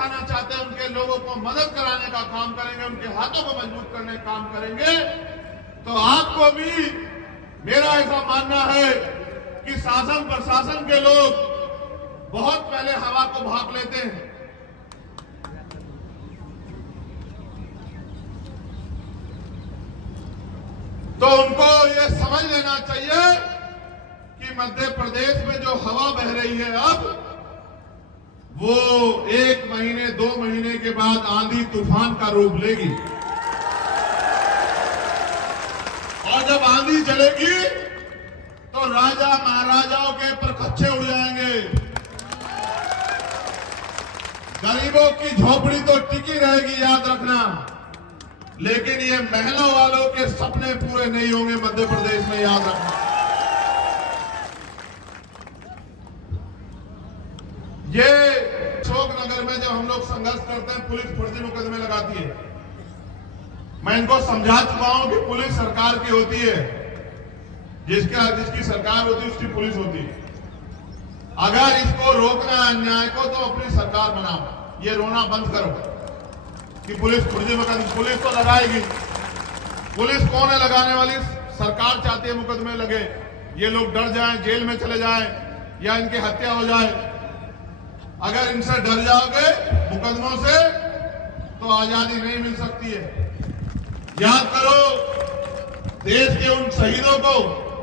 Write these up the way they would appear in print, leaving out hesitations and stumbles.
दिखाना चाहते हैं उनके लोगों को मदद कराने का काम करेंगे, उनके हाथों को मजबूत करने का काम करेंगे। तो आपको भी मेरा ऐसा मानना है कि शासन प्रशासन के लोग बहुत पहले हवा को भाप लेते हैं। तो उनको ये समझ लेना चाहिए कि मध्य प्रदेश में जो हवा बह रही है अब, वो 1 महीने 2 महीने के बाद आंधी तूफान का रूप लेगी। और जब आंधी चलेगी तो राजा महाराजाओं के परखच्चे उड़ जाएंगे, गरीबों की झोपड़ी तो टिकी रहेगी, याद रखना। लेकिन ये महलों वालों के सपने पूरे नहीं होंगे मध्य प्रदेश में, याद रखना। ये अशोकनगर में जब हम लोग संघर्ष करते हैं, पुलिस फर्जी मुकदमे लगाती है। मैं इनको समझा चुका हूं कि पुलिस सरकार की होती है, जिसकी सरकार होती है उसकी पुलिस होती है। अगर इसको रोकना है अन्याय को, तो अपनी सरकार बनाओ। ये रोना बंद करो कि पुलिस फर्जी मुकदमे, पुलिस तो लगाएगी। पुलिस कौन है लगाने वाली? सरकार चाहती है मुकदमे लगे, ये लोग डर जाएं, जेल में चले जाएं या इनकी हत्या हो जाए। अगर इनसे डर जाओगे मुकदमों से, तो आजादी नहीं मिल सकती है। याद करो देश के उन शहीदों को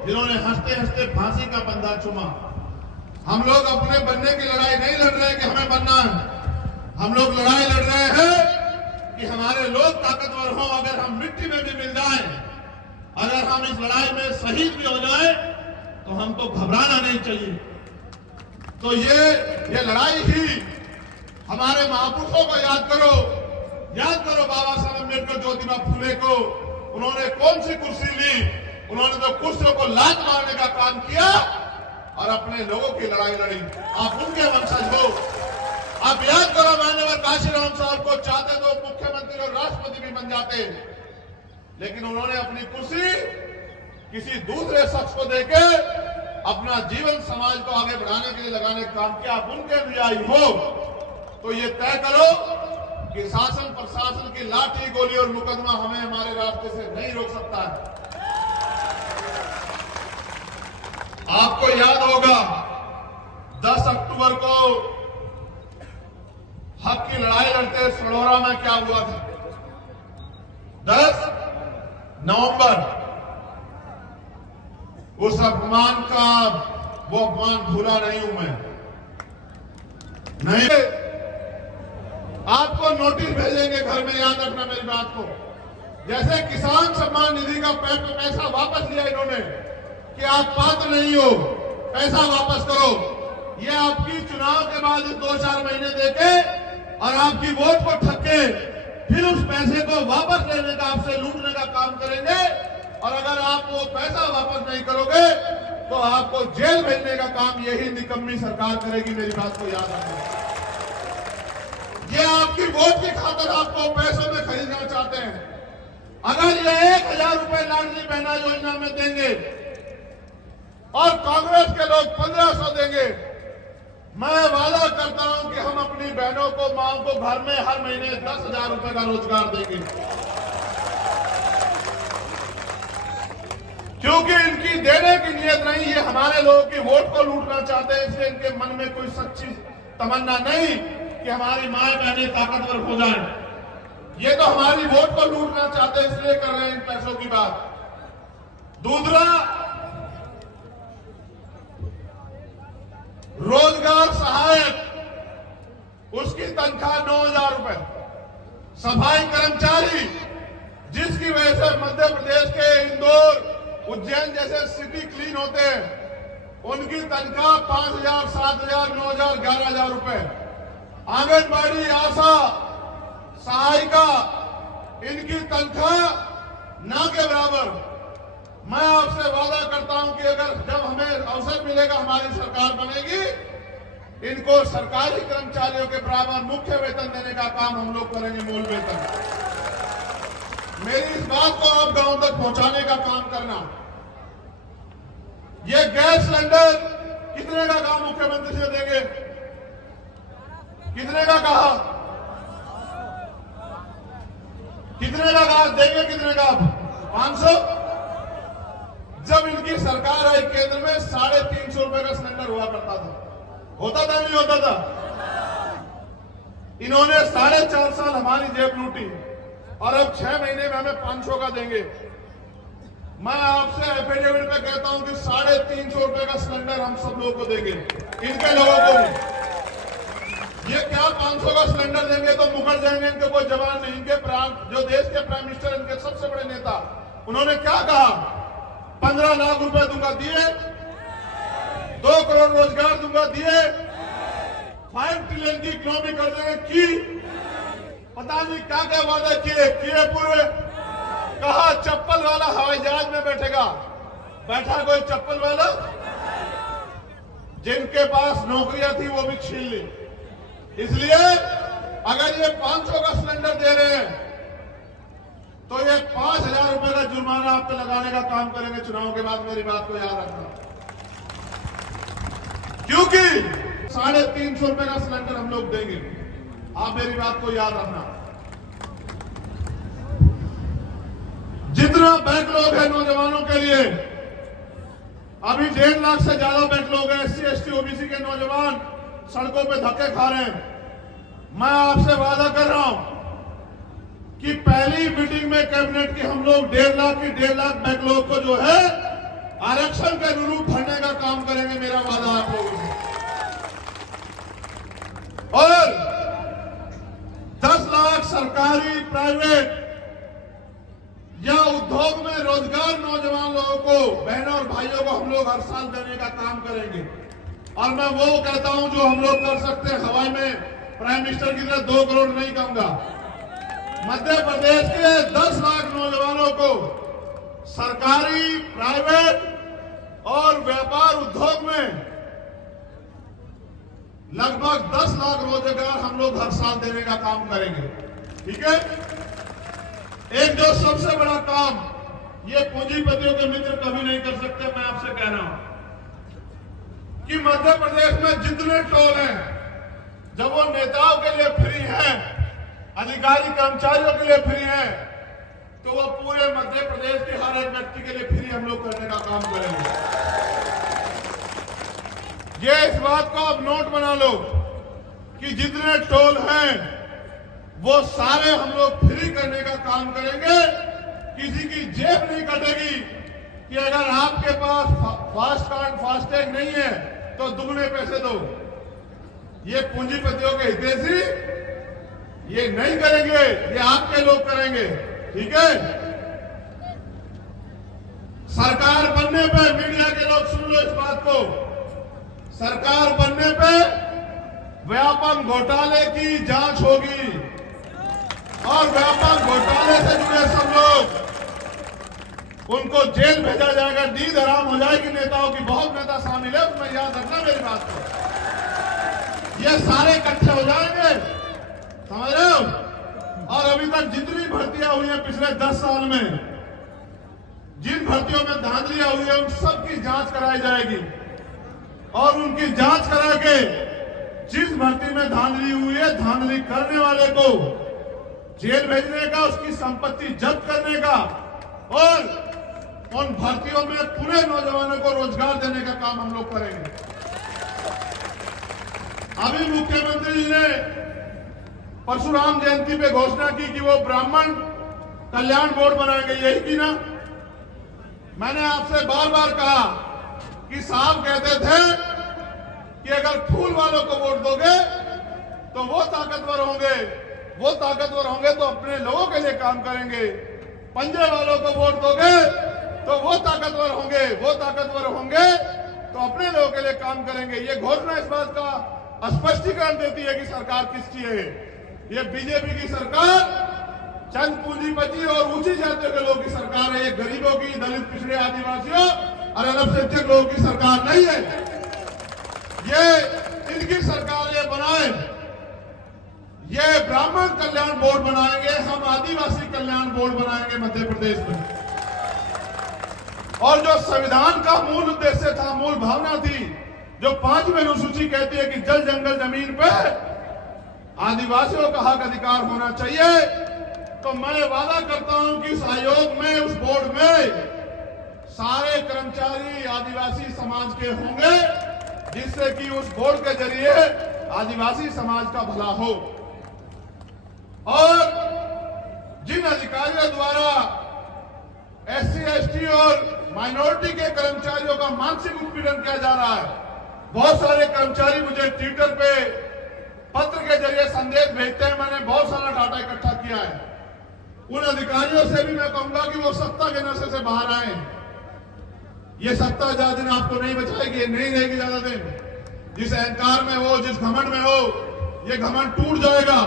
जिन्होंने हंसते हंसते फांसी का फंदा चूमा। हम लोग अपने बनने की लड़ाई नहीं लड़ रहे कि हमें बनना है। हम लोग लड़ाई लड़ रहे हैं कि हमारे लोग ताकतवर हों। अगर हम मिट्टी में भी मिल जाएं, अगर हम इस लड़ाई में शहीद भी हो जाएं, तो हमको घबराना नहीं चाहिए। तो ये लड़ाई ही हमारे महापुरुषों को याद करो बाबा साहब अम्बेडकर, ज्योतिबा फुले को। उन्होंने कौन सी कुर्सी ली? उन्होंने तो कुर्सियों को लात मारने का काम किया और अपने लोगों की लड़ाई लड़ी। आप उनके वंशज हो। आप याद करो, मान्यवर काशीराम साहब को चाहते तो मुख्यमंत्री और राष्ट्रपति भी बन जाते, लेकिन उन्होंने अपनी कुर्सी किसी दूसरे शख्स को देके अपना जीवन समाज को आगे बढ़ाने के लिए लगाने का काम किया। आप उनके अनुयायी हो तो ये तय करो कि शासन प्रशासन की लाठी गोली और मुकदमा हमें हमारे रास्ते से नहीं रोक सकता है। आपको याद होगा 10 अक्टूबर को हक की लड़ाई लड़ते सड़ोरा में क्या हुआ था। 10 नवंबर, उस अपमान का वो अपमान भूला नहीं हूं मैं। नहीं, आपको नोटिस भेजेंगे घर में, याद रखना मेरी बात को। जैसे किसान सम्मान निधि का पैसा वापस लिया इन्होंने कि आप पात्र नहीं हो, पैसा वापस करो। ये आपकी चुनाव के बाद 2-4 महीने देके और आपकी वोट को ठगे, फिर उस पैसे को वापस लेने का, आपसे लूटने का काम करेंगे। और अगर आप वो पैसा वापस नहीं करोगे तो आपको जेल भेजने का काम यही निकम्मी सरकार करेगी। मेरी बात को याद रखना। ये आपकी वोट की खातिर आपको पैसों में खरीदना चाहते हैं। अगर ये 1000 रुपए लाडली बहना योजना में देंगे और कांग्रेस के लोग 1500 देंगे, मैं वादा करता हूं कि हम अपनी बहनों को, मां को घर में हर महीने 10,000 रुपए का रोजगार देंगे। क्योंकि इनकी देने की नीयत नहीं, ये हमारे लोगों की वोट को लूटना चाहते हैं। इसलिए इनके मन में कोई सच्ची तमन्ना नहीं कि हमारी माए बहनें ताकतवर हो जाएं। ये तो हमारी वोट को लूटना चाहते हैं, इसलिए कर रहे हैं इन पैसों की बात। दूसरा, रोजगार सहायक, उसकी तनख्वाह 9,000 रुपए। सफाई कर्मचारी, जिसकी वजह से मध्य प्रदेश के इंदौर, उज्जैन जैसे सिटी क्लीन होते हैं, उनकी तनख्वाह 5,000, 7,000, 9,000, 11,000 रुपए। आंगनबाड़ी, आशा, सहायिका, इनकी तनख्वाह ना के बराबर। मैं आपसे वादा करता हूं कि अगर जब हमें अवसर मिलेगा, हमारी सरकार बनेगी, इनको सरकारी कर्मचारियों के बराबर मुख्य वेतन देने का काम हम लोग करेंगे, मूल वेतन। मेरी इस बात को आप गांव तक पहुंचाने का काम करना। ये गैस सिलेंडर कितने का कहा मुख्यमंत्री से देंगे? कितने का कहा? कितने का आज देंगे, कितने का? 500। जब इनकी सरकार आई केंद्र में 350 रुपए का सिलेंडर हुआ करता था, होता था नहीं होता था? इन्होंने 4.5 साल हमारी जेब लूटी और अब 6 महीने में हमें 500 का देंगे। मैं आपसे एफिडेविट पे कहता हूं कि 350 रुपए का सिलेंडर हम सब लोगों को देंगे, इनके लोगों को भी। ये क्या 500 का सिलेंडर देंगे तो मुकर जाएंगे, इनके कोई जवाब नहीं। इनके जो देश के प्राइम मिनिस्टर, इनके सबसे बड़े नेता, उन्होंने क्या कहा? 15 लाख रुपए दूंगा, दिए? 2 करोड़ रोजगार दूंगा, दिए? 5 ट्रिलियन की इकोनॉमी कर देंगे, की? पता नहीं क्या क्या वादा किए पूरे। कहा चप्पल वाला हवाई जहाज में बैठेगा, बैठा कोई चप्पल वाला? जिनके पास नौकरियां थी वो भी छीन ली। इसलिए अगर ये 500 का सिलेंडर दे रहे हैं तो ये 5,000 रुपए का जुर्माना आप पे लगाने का काम करेंगे चुनाव के बाद। मेरी बात को याद रखना, क्योंकि 350 रुपए का सिलेंडर हम लोग देंगे। आप मेरी बात को याद रखना। जितना बैकलॉग है नौजवानों के लिए, अभी 1.5 लाख से ज्यादा बैकलॉग है। SC ST OBC के नौजवान सड़कों पे धक्के खा रहे हैं। मैं आपसे वादा कर रहा हूं कि पहली मीटिंग में कैबिनेट की हम लोग 1.5 लाख बैकलॉग को जो है आरक्षण के अनुरूप भरने का काम करेंगे। मेरा वादा आप लोगों से। और 10 लाख सरकारी, प्राइवेट या उद्योग में रोजगार नौजवान लोगों को, बहनों और भाइयों को हम लोग हर साल देने का काम करेंगे। और मैं वो कहता हूं जो हम लोग कर सकते हैं। हवाई में प्राइम मिनिस्टर की तरह 2 करोड़ नहीं कहूंगा। मध्य प्रदेश के 10 लाख नौजवानों को सरकारी, प्राइवेट और व्यापार उद्योग में लगभग 10 लाख रोजगार हम लोग हर साल देने का काम करेंगे। ठीक है? एक जो सबसे बड़ा काम ये पूंजीपतियों के मित्र कभी नहीं कर सकते, मैं आपसे कह रहा हूं कि मध्य प्रदेश में जितने टोल हैं, जब वो नेताओं के लिए फ्री हैं, अधिकारी कर्मचारियों के लिए फ्री हैं, तो वो पूरे मध्य प्रदेश के हर एक व्यक्ति के लिए फ्री हम लोग करने का काम करेंगे। ये इस बात को आप नोट बना लो कि जितने टोल हैं वो सारे हम लोग फ्री करने का काम करेंगे। किसी की जेब नहीं कटेगी कि अगर आपके पास फास्ट कार्ड, फास्टैग नहीं है तो दुगने पैसे दो। ये पूंजीपतियों के हितैषी ये नहीं करेंगे, ये आपके लोग करेंगे। ठीक है? सरकार बनने पे, मीडिया के लोग सुन लो इस बात को, सरकार बनने पे व्यापम घोटाले की जांच होगी और व्यापक घोटाले से जुड़े सब लोग उनको जेल भेजा जाएगा। नींद हराम हो जाएगी नेताओं की। बहुत नेता शामिल है उसमें, याद रखना मेरी बात को। ये सारे इकट्ठे हो जाएंगे, समझ रहे हो? और अभी तक जितनी भर्तियां हुई हैं पिछले 10 साल में, जिन भर्तियों में धांधलियां हुई है उन सब की जांच कराई जाएगी। और उनकी जांच करा के जिस भर्ती में धांधली हुई है, धांधली करने वाले को जेल भेजने का, उसकी संपत्ति जब्त करने का और उन भर्तियों में पूरे नौजवानों को रोजगार देने का काम हम लोग करेंगे। अभी मुख्यमंत्री जी ने परशुराम जयंती पे घोषणा की कि वो ब्राह्मण कल्याण बोर्ड बनाएंगे, यही की ना? मैंने आपसे बार बार कहा कि साहब कहते थे कि अगर फूल वालों को वोट दोगे तो वो ताकतवर होंगे तो अपने लोगों के लिए काम करेंगे। पंजे वालों को वोट दोगे तो वो ताकतवर होंगे तो अपने लोगों के लिए काम करेंगे। ये घोषणा इस बात का स्पष्टीकरण देती है कि सरकार किसकी है। ये बीजेपी की सरकार चंद पूंजीपति और ऊंची जातियों के लोगों की सरकार है। ये गरीबों की, दलित, पिछड़े, आदिवासियों और अल्पसंख्यक लोगों की सरकार नहीं है। ये इनकी सरकार ये बनाए, ये ब्राह्मण कल्याण बोर्ड बनाएंगे, हम आदिवासी कल्याण बोर्ड बनाएंगे मध्य प्रदेश में। और जो संविधान का मूल उद्देश्य था, मूल भावना थी, जो 5वीं अनुसूची कहती है कि जल, जंगल, जमीन पे आदिवासियों का हक अधिकार होना चाहिए, तो मैं वादा करता हूं कि इस आयोग में, उस बोर्ड में सारे कर्मचारी आदिवासी समाज के होंगे, जिससे कि उस बोर्ड के जरिए आदिवासी समाज का भला हो। और जिन अधिकारियों द्वारा SC, ST और माइनॉरिटी के कर्मचारियों का मानसिक उत्पीड़न किया जा रहा है, बहुत सारे कर्मचारी मुझे ट्विटर पे पत्र के जरिए संदेश भेजते हैं। मैंने बहुत सारा डाटा इकट्ठा किया है। उन अधिकारियों से भी मैं कहूंगा कि वो सत्ता के नशे से बाहर आए। ये सत्ता ज्यादा दिन आपको नहीं बचाएगी, नहीं रहेगी ज्यादा दिन। जिस अहंकार में हो, जिस घमंड में हो, ये घमंड टूट जाएगा।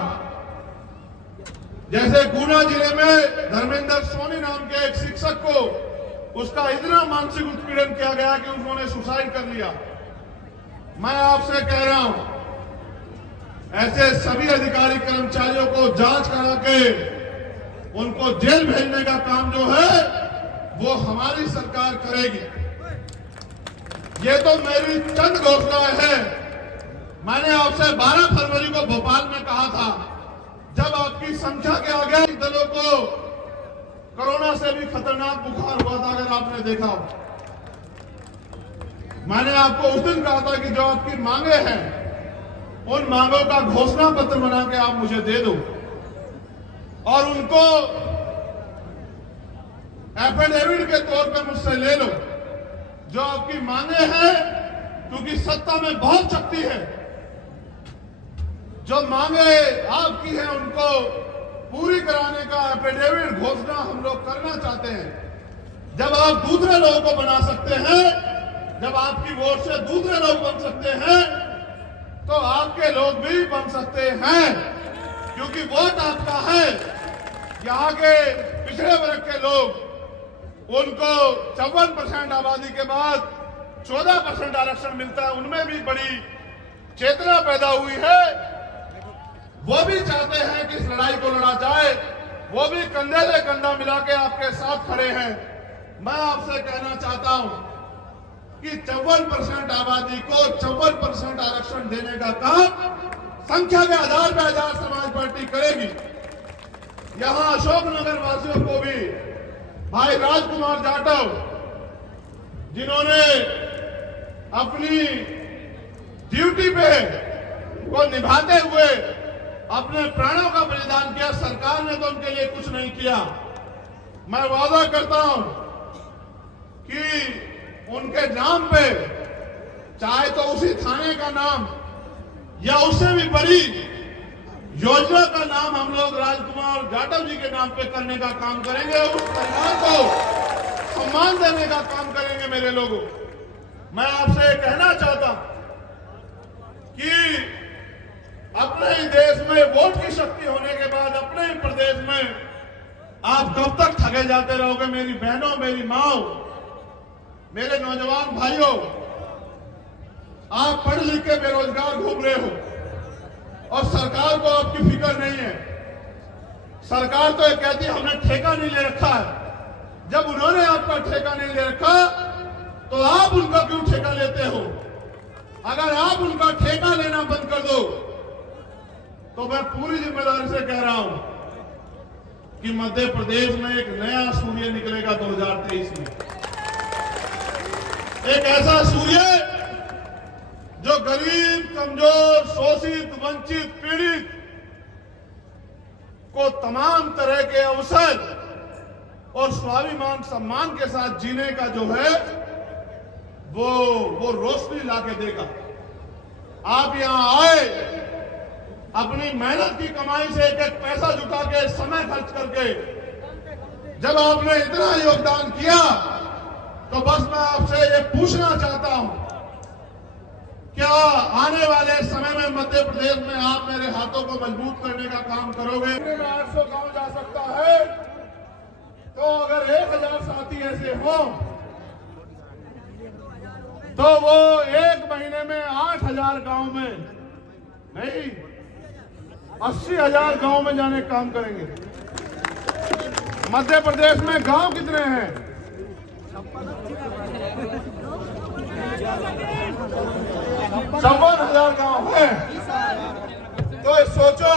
जैसे गुना जिले में धर्मेंद्र सोनी नाम के एक शिक्षक को उसका इतना मानसिक उत्पीड़न किया गया कि उन्होंने सुसाइड कर लिया। मैं आपसे कह रहा हूं, ऐसे सभी अधिकारी कर्मचारियों को जांच करा के उनको जेल भेजने का काम जो है वो हमारी सरकार करेगी। ये तो मेरी चंद घोषणाएं है। मैंने आपसे 12 फरवरी को भोपाल में कहा था, जब आपकी संख्या के आगे दलों को कोरोना से भी खतरनाक बुखार हुआ था, अगर आपने देखा हो, मैंने आपको उस दिन कहा था कि जो आपकी मांगे हैं उन मांगों का घोषणा पत्र बना के आप मुझे दे दो और उनको एफिडेविट के तौर पे मुझसे ले लो। जो आपकी मांगे हैं, क्योंकि सत्ता में बहुत शक्ति है, जो मांगे आपकी हैं उनको पूरी कराने का एफिडेविट घोषणा हम लोग करना चाहते हैं। जब आप दूसरे लोगों को बना सकते हैं, जब आपकी वोट से दूसरे लोग बन सकते हैं, तो आपके लोग भी बन सकते हैं, क्योंकि वोट आपका है। यहाँ के पिछड़े वर्ग के लोग, उनको 54% आबादी के बाद 14% आरक्षण मिलता है, उनमें भी बड़ी चेतना पैदा हुई है। वो भी चाहते हैं कि इस लड़ाई को लड़ा जाए, वो भी कंधे से कंधा मिला के आपके साथ खड़े हैं। मैं आपसे कहना चाहता हूं कि 54% आबादी को 54% आरक्षण देने का काम संख्या के आधार पर आजाद समाज पार्टी करेगी। यहां अशोकनगर वासियों को भी भाई राजकुमार जाटव, जिन्होंने अपनी ड्यूटी पे को निभाते हुए अपने प्राणों का बलिदान किया, सरकार ने तो उनके लिए कुछ नहीं किया। मैं वादा करता हूं कि उनके नाम पे, चाहे तो उसी थाने का नाम या उससे भी बड़ी योजना का नाम हम लोग राजकुमार जाटव जी के नाम पे करने का काम करेंगे। उस परिवार को सम्मान देने का काम करेंगे। मेरे लोगों, मैं आपसे कहना चाहता हूं कि अपने ही देश में वोट की शक्ति होने के बाद अपने ही प्रदेश में आप कब तक ठगे जाते रहोगे? मेरी बहनों, मेरी माओ, मेरे नौजवान भाइयों, आप पढ़ लिख के बेरोजगार घूम रहे हो और सरकार को आपकी फिक्र नहीं है। सरकार तो ये कहती है हमने ठेका नहीं ले रखा है। जब उन्होंने आपका ठेका नहीं ले रखा तो आप उनका क्यों ठेका लेते हो? अगर आप उनका ठेका लेना बंद कर दो तो मैं पूरी जिम्मेदारी से कह रहा हूं कि मध्य प्रदेश में एक नया सूर्य निकलेगा 2023 में। एक ऐसा सूर्य जो गरीब, कमजोर, शोषित, वंचित, पीड़ित को तमाम तरह के अवसर और स्वाभिमान, सम्मान के साथ जीने का जो है वो रोशनी लाके देगा। आप यहां आए, अपनी मेहनत की कमाई से एक एक पैसा जुटा के, समय खर्च करके, जब आपने इतना योगदान किया तो बस मैं आपसे ये पूछना चाहता हूं, क्या आने वाले समय में मध्य प्रदेश में आप मेरे हाथों को मजबूत करने का काम करोगे? 800 गांव जा सकता है, तो अगर 1000 साथी ऐसे हो तो वो एक महीने में 8000 गांव में नहीं, 80,000 गांव में जाने काम करेंगे। मध्य प्रदेश में गांव कितने हैं? 54,000 गांव है। तो सोचो,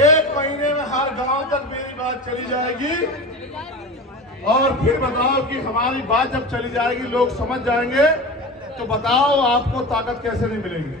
एक महीने में हर गांव तक मेरी बात चली जाएगी और फिर बताओ कि हमारी बात जब चली जाएगी लोग समझ जाएंगे तो बताओ आपको ताकत कैसे नहीं मिलेगी।